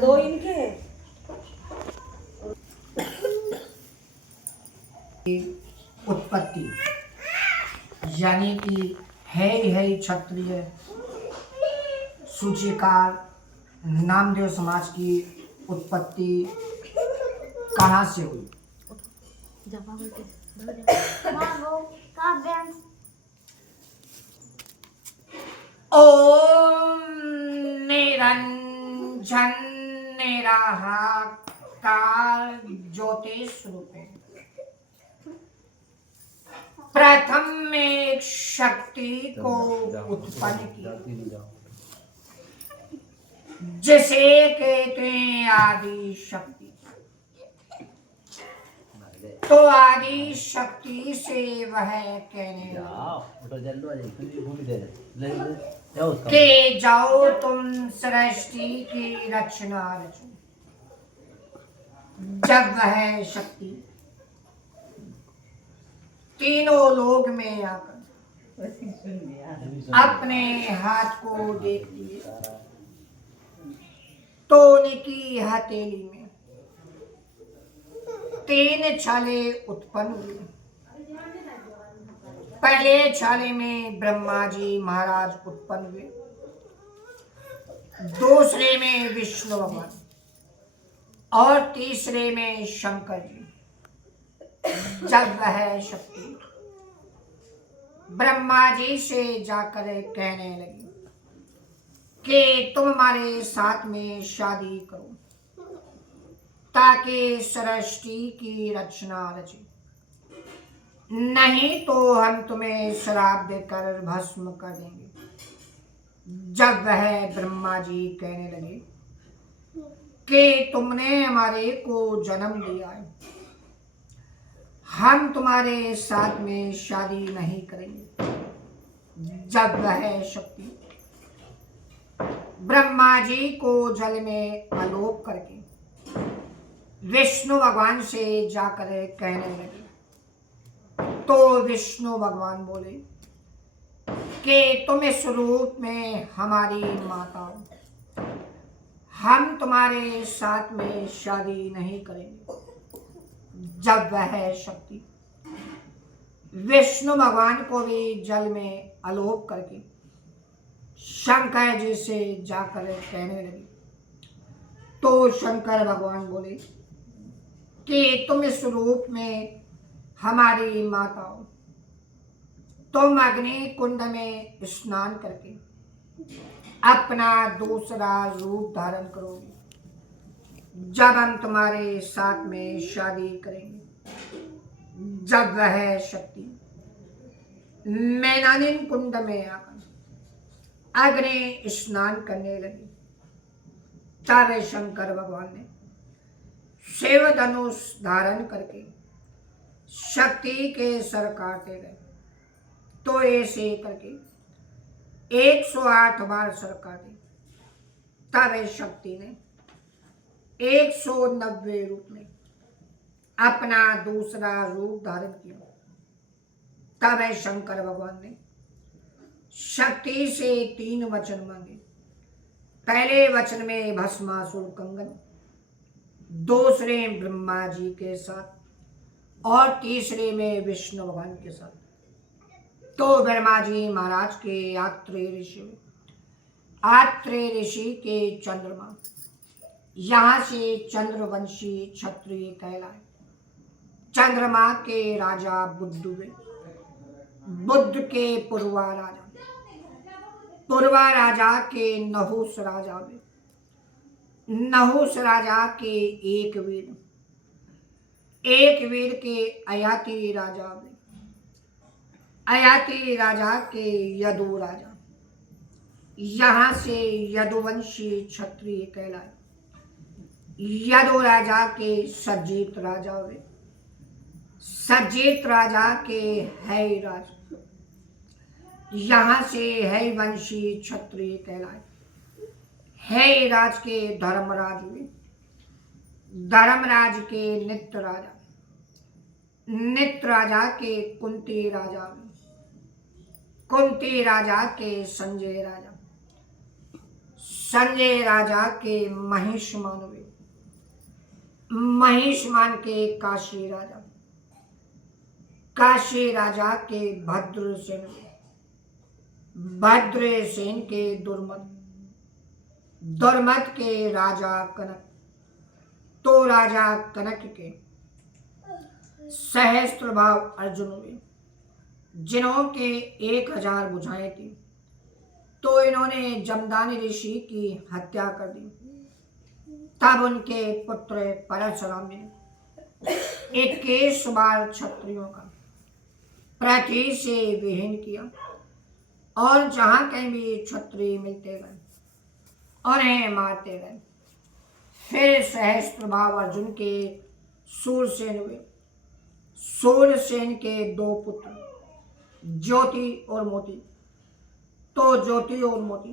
दो इनके। उत्पत्ति यानी कि है क्षत्रिय सूचिकार नामदेव समाज की उत्पत्ति कहाँ से हुई? ओम निरंजन निराकार ज्योतिष रूपे प्रथम में शक्ति को उत्पन्न किया जिसे कहते हैं आदि शक्ति। तो आदि शक्ति से वह कहने कि जाओ तुम सृष्टि की रचना रचो। जब वह शक्ति तीनों लोक में आकर अपने हाथ को देखती है तो उनकी हथेली में तीन छाले उत्पन्न हुए। पहले छाले में ब्रह्मा जी महाराज उत्पन्न हुए, दूसरे में विष्णु भगवान और तीसरे में शंकर जी। जब वह शक्ति ब्रह्मा जी से जाकर कहने लगी कि तुम हमारे साथ में शादी करो ताकि सृष्टि की रचना रचे, नहीं तो हम तुम्हें श्राप देकर भस्म कर देंगे। जब वह ब्रह्मा जी कहने लगे कि तुमने हमारे को जन्म दिया है, हम तुम्हारे साथ में शादी नहीं करेंगे। जब वह शक्ति ब्रह्मा जी को जल में आलोक करके विष्णु भगवान से जाकर कहने लगे तो विष्णु भगवान बोले कि तुम इस रूप में हमारी माता हो, हम तुम्हारे साथ में शादी नहीं करेंगे। जब वह शक्ति विष्णु भगवान को भी जल में आलोक करके शंकर जी से जाकर कहने लगी तो शंकर भगवान बोले कि तुम इस रूप में हमारी माता हो, तुम अग्नि कुंड में स्नान करके अपना दूसरा रूप धारण करोगे जब हम तुम्हारे साथ में शादी करेंगे। जब वह शक्ति मैनानिन कुंड में आकर अग्नि स्नान करने लगी तब शंकर भगवान ने शिव धनुष धारण करके शक्ति के सर काटे गए। तो ऐसे करके 108 बार सर काटे। तब शक्ति ने 190 रूप में अपना दूसरा रूप धारण किया। तब शंकर भगवान ने शक्ति से 3 वचन मांगे। पहले वचन में भस्मासुर कंगन, दूसरे ब्रह्मा जी के साथ और तीसरे में विष्णु भगवान के साथ। तो ब्रह्मा जी महाराज के आत्रेय ऋषि के चंद्रमा यहाँ से चंद्रवंशी क्षत्रिय कहलाए। चंद्रमा के राजा बुद्ध हुए, बुद्ध के पूर्वा राजा के नहुस राजा हुए, नहुस राजा के एक वीर के अयाति राजा हुए, अयाति राजा के यदु राजा, यहाँ से यदुवंशी क्षत्रिय कहलाए। यदु राजा के सज्जित राजा हुए, सज्जित राजा के है राजा, यहाँ से है वंशी क्षत्रिय कहलाए। है राज के धर्मराज हुए, धर्मराज के नित्य राजा, नित्य राजा के कुंती राजा हुए, कुंती राजा के संजय राजा, संजय राजा के महिषमान हुए, महिषमान के काशी राजा, काशी राजा के भद्रसेन हुए, भद्रसेन के दुर्मद, दुर्मद के राजा कनक, तो राजा कनक के सहस्त्रभाव अर्जुन हुए, जिन्हों के 1000 भुजाएं थी। तो इन्होंने जमदानी ऋषि की हत्या कर दी। तब उनके पुत्र परशुराम ने 21 बार क्षत्रियों का पृथ्वी से विहीन किया, और जहां कहीं भी क्षत्रिय मिलते गए उन्हें मारते गए। फिर सहस्त्रभाव अर्जुन के सूरसेन हुए, सूरसेन के 2 पुत्र ज्योति और मोती। तो ज्योति और मोती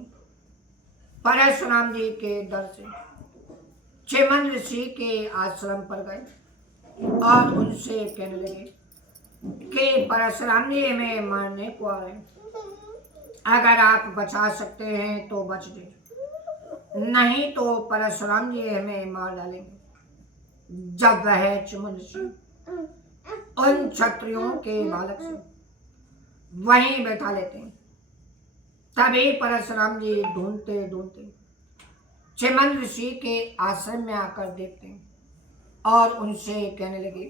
परशुराम जी के दर से चिमन ऋषि के आश्रम पर गए और उनसे कहने लगे कि परशुराम जी हमें मारने को आ रहे हैं, अगर आप बचा सकते हैं तो बच दीजिए, नहीं तो परशुराम जी हमें मार डालेंगे। जब वह चिमन ऋषि उन क्षत्रियों के बालक से वहीं बैठा लेते हैं, तभी परशुराम जी ढूंढते ढूंढते चिमन ऋषि के आश्रम में आकर देखते हैं और उनसे कहने लगे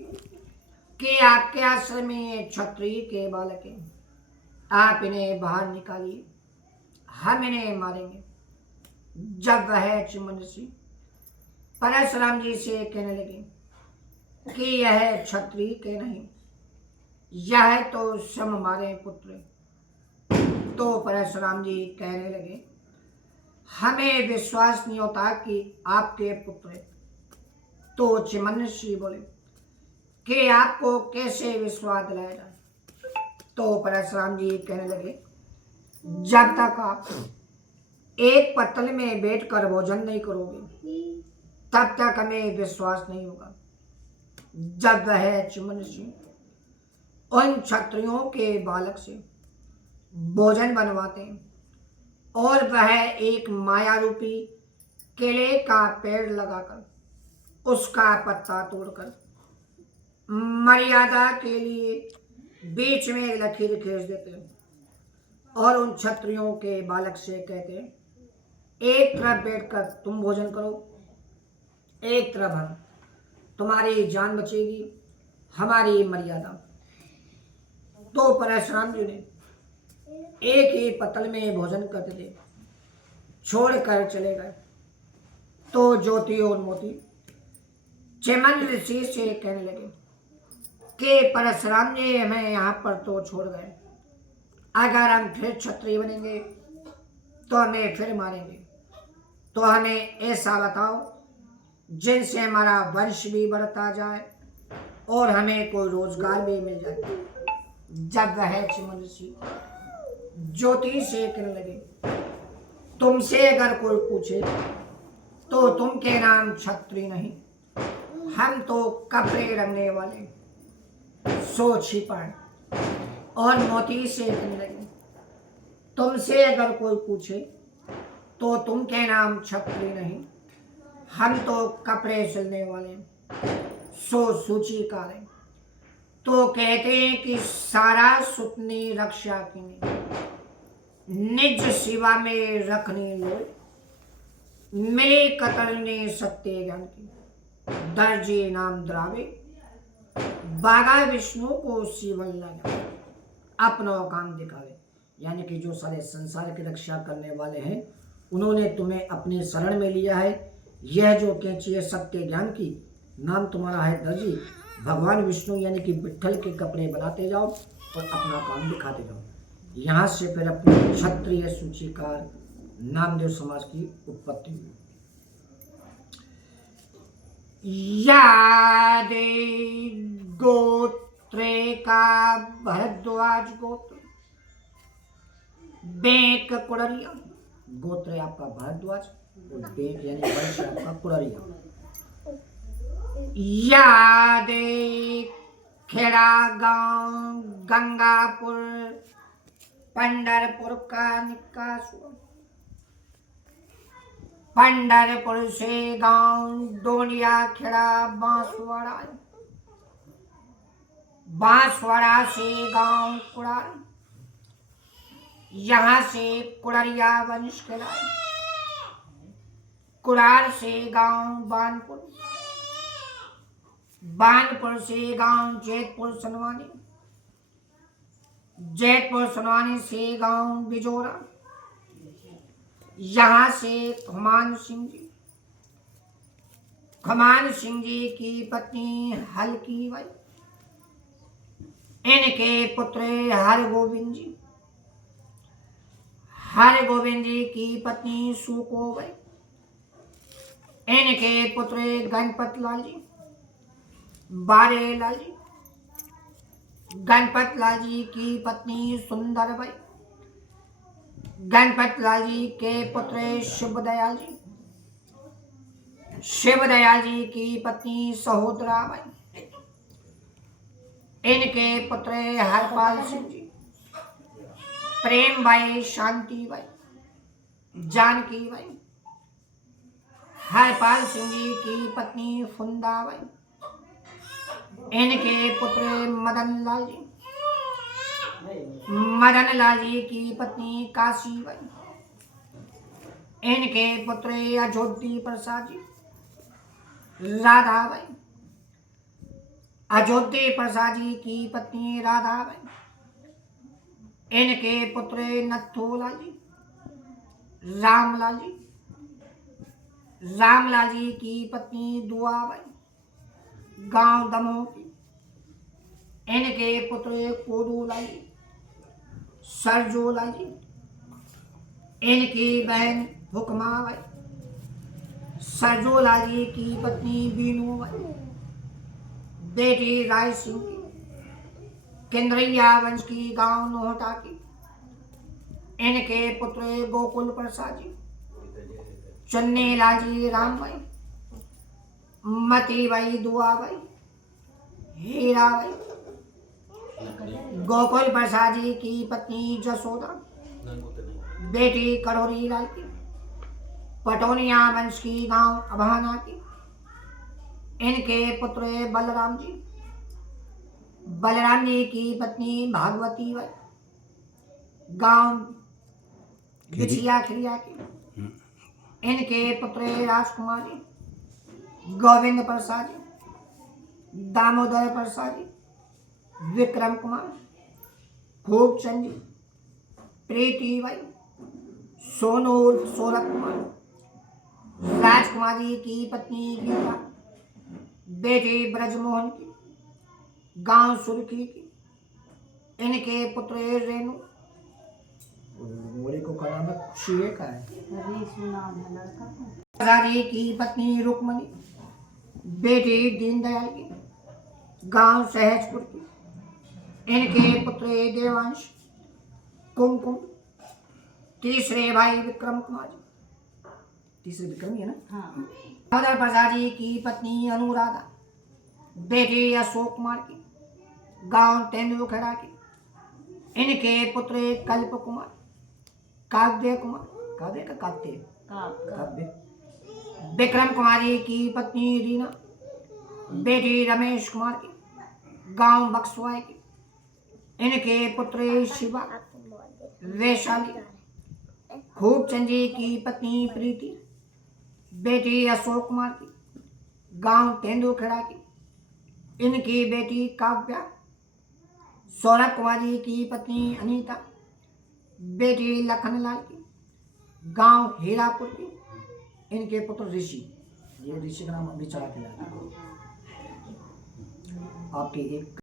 कि आपके आश्रम में ये क्षत्रिय के बालक हैं, आप इन्हें बाहर निकालिए, हम इन्हें मारेंगे। जब वह चिमन ऋषि परशुराम जी से कहने लगे कि यह क्षत्रिय के नहीं, यह तो सम हमारे पुत्र। तो परशुराम जी कहने लगे हमें विश्वास नहीं होता कि आपके पुत्र हैं। तो चिमन ऋषि बोले कि आपको कैसे विश्वास दिलाया जाए। तो परशुराम जी कहने लगे जब तक आप एक पत्तल में बैठकर भोजन नहीं करोगे तब तक हमें विश्वास नहीं होगा। जब वह चिमन ऋषि उन क्षत्रियों के बालक से भोजन बनवाते हैं और वह एक माया रूपी केले का पेड़ लगाकर उसका पत्ता तोड़कर मर्यादा के लिए बीच में एक लकीर खींच देते हैं और उन क्षत्रियों के बालक से कहते हैं एक तरफ बैठकर तुम भोजन करो, एक तरफ हम, तुम्हारी जान बचेगी, हमारी मर्यादा। तो परशुराम जी ने एक ही पत्तल में भोजन करते थे, छोड़कर चले गए। तो ज्योति और मोती चिमन ऋषि से कहने लगे कि परशुराम जी हमें यहाँ पर तो छोड़ गए, अगर हम फिर क्षत्रिय बनेंगे तो हमें फिर मारेंगे, तो हमें ऐसा बताओ जिनसे हमारा वंश भी बढ़ता जाए और हमें कोई रोजगार भी मिल जाए। जब वह चिमन ऋषि ज्योति से कहने लगे तुमसे अगर कोई पूछे तो तुम के नाम क्षत्रिय नहीं, हम तो कपड़े रंगने वाले सो छिपाए। और मोती से कहने लगे तुमसे अगर कोई पूछे तो तुम के नाम क्षत्रिय नहीं, हम तो कपड़े सिलने वाले सो सूचीकार हैं। तो कहते हैं कि सारा सुतनी रक्षा की निज शिवा में रखनी लो, मिले कतरने सत्य ज्ञान की, दर्जे नाम द्रावे बागा विष्णु को शिवन लगा, अपना काम दिखावे। यानी कि जो सारे संसार की रक्षा करने वाले हैं उन्होंने तुम्हें अपने शरण में लिया है। यह जो कैंची है सत्य ज्ञान की, नाम तुम्हारा है दर्जी, भगवान विष्णु यानी कि विट्ठल के कपड़े बनाते जाओ और अपना काम दिखाते जाओ। यहाँ से फिर अपने क्षत्रिय सूचीकार नामदेव समाज की उत्पत्ति हुई। यादे गोत्रे का भरद्वाज गोत्र, बेक कुड़रिया, गोत्र है आपका भरद्वाज और बेक यानी वंश आपका कुड़रिया। यादे खेड़ा गांव गंगापुर पंढरपुर का निकास हुआ। पंढरपुर से गांव डोलिया खेड़ा बांसवाड़ा, बांसवाड़ा से गांव कुड़ार, यहाँ से कुड़रिया वंश कहलाए। कुड़ार से गांव बानपुर, बानपुर से गांव जैतपुर सनवानी, जैतपुर सनवानी से गांव बिजोरा, यहाँ से खुमान सिंह जी, खुमान सिंह जी की पत्नी हल्की बाई, इनके पुत्र हरगोविंद जी, हरगोविंद जी की पत्नी सुको बाई, इनके पुत्र गणपत लाल जी, बारे लाल जी, गणपत लाल जी की पत्नी सुंदर बाई, गणपत लाल जी के पुत्र शिवदयाल जी, शिवदयाल जी की पत्नी सहोदरा बाई, इनके पुत्र हरपाल सिंह जी, प्रेम बाई, शांति बाई, जानकी बाई, हरपाल सिंह जी की पत्नी फुंदा बाई, इनके पुत्र मदन लाल जी, मदन लाल जी की पत्नी काशी बाई, इनके पुत्र अयोध्या प्रसाद जी, राधा बाई, अयोध्या प्रसाद जी की पत्नी राधा बाई, इनके पुत्र नथुलाल जी, रामलाल जी, रामलाल जी की पत्नी दुआ बाई, गांव दमोह की, इनके पुत्र कोदूलाल जी, सरजोलाल जी, इनकी बहन हुक्मा बाई, सरजोलाल जी की पत्नी बीनू बाई, बेटी राय सिंह की, केंद्रैया वंश की, गांव नोहटा की, इनके पुत्र गोकुल प्रसाद जी, चन्नी लाल जी, राम बाई, मती बाई, दुआ by, Heera by, Gokul Prasad ji की पत्नी जसोदा, बेटी करोरी लाल की, पटोनिया वंश की, गांव अभाना की, इनके पुत्र बलराम जी, बलराम जी की पत्नी भागवती बाई, गांव बिछिया खिरिया की, इनके पुत्र राजकुमार जी, गोविंद प्रसाद जी, दामोदर प्रसाद जी, विक्रम कुमार, खूबचंद जी, प्रीति बाई, सोनू सौरभ कुमार, राजकुमारी की पत्नी गीता, बेटी ब्रजमोहन की, गांव सुरखी की, इनके पुत्र रेणु, बोले को का नाम है खुशी का है, राजी की पत्नी रुक्मणी, बेटी दीनदयाल की, गांव सहजपुर की, इनके पुत्र देवांश, कुमकुम, तीसरे भाई विक्रम कुमार जी, तीसरे विक्रम ही है ना, हाँ। प्रसाद जी की पत्नी अनुराधा, बेटी अशोक कुमार की, गांव तेंदुखेड़ा की, इनके पुत्र कल्प कुमार, काव्य कुमार, काव्य का काव्य, विक्रम कुमारी की पत्नी रीना, बेटी रमेश कुमार की, गांव बक्सवाई की, इनके पुत्र शिवा, वैशाली, खूबचंद जी की पत्नी प्रीति, बेटी अशोक कुमार की, गांव तेंदुखेड़ा की, इनकी बेटी काव्या, सौरभ कुमारी की पत्नी अनीता, बेटी लखनलाल की, गांव हीरापुर की, इनके पुत्र ऋषि, ये ऋषि का नाम अभी चला के आपके एक